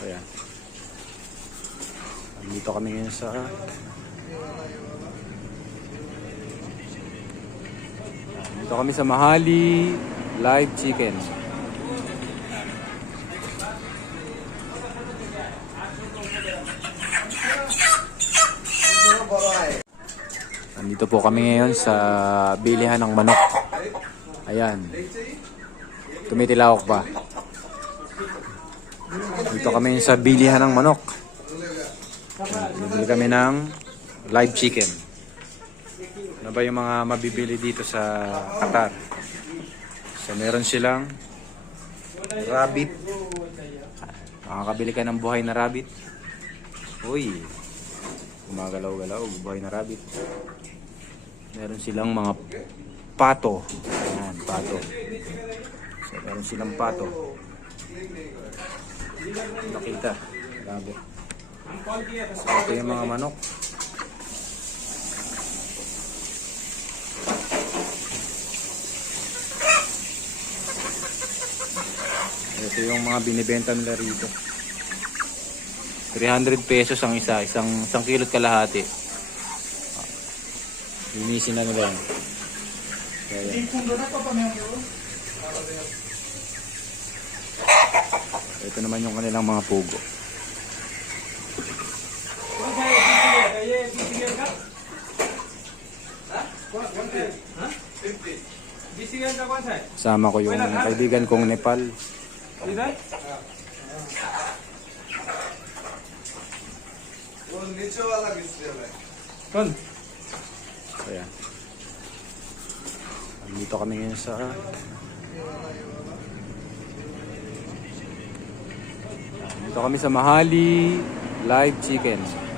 Ayan. Dito kami ngayon sa Dito kami sa Mahali Live Chicken. Nandito po kami ngayon sa bilihan ng manok. Ayan. Tumitilawak pa. Dito kami sa bilihan ng manok. Bibili kami ng live chicken. Ano ba yung mga mabibili dito sa Qatar? So meron silang rabbit. Makakabili ka ng buhay na rabbit. Uy, gumagalaw-galaw, buhay na rabbit. Meron silang mga pato. Ayan, pato. So, meron silang pato. Nakita. Grabe. Ito yung mga manok. Ito yung mga binibenta nila rito. 300 pesos ang isa, isang isang kilot kalahati. Linisin na nila yan. Kaya. Ito naman yung kanilang mga pugo. Sama ko yung kaibigan kong Nepal. Kon. Ayan. Nandito kami ngayon sa Dito kami sa Mahali Live Chicken.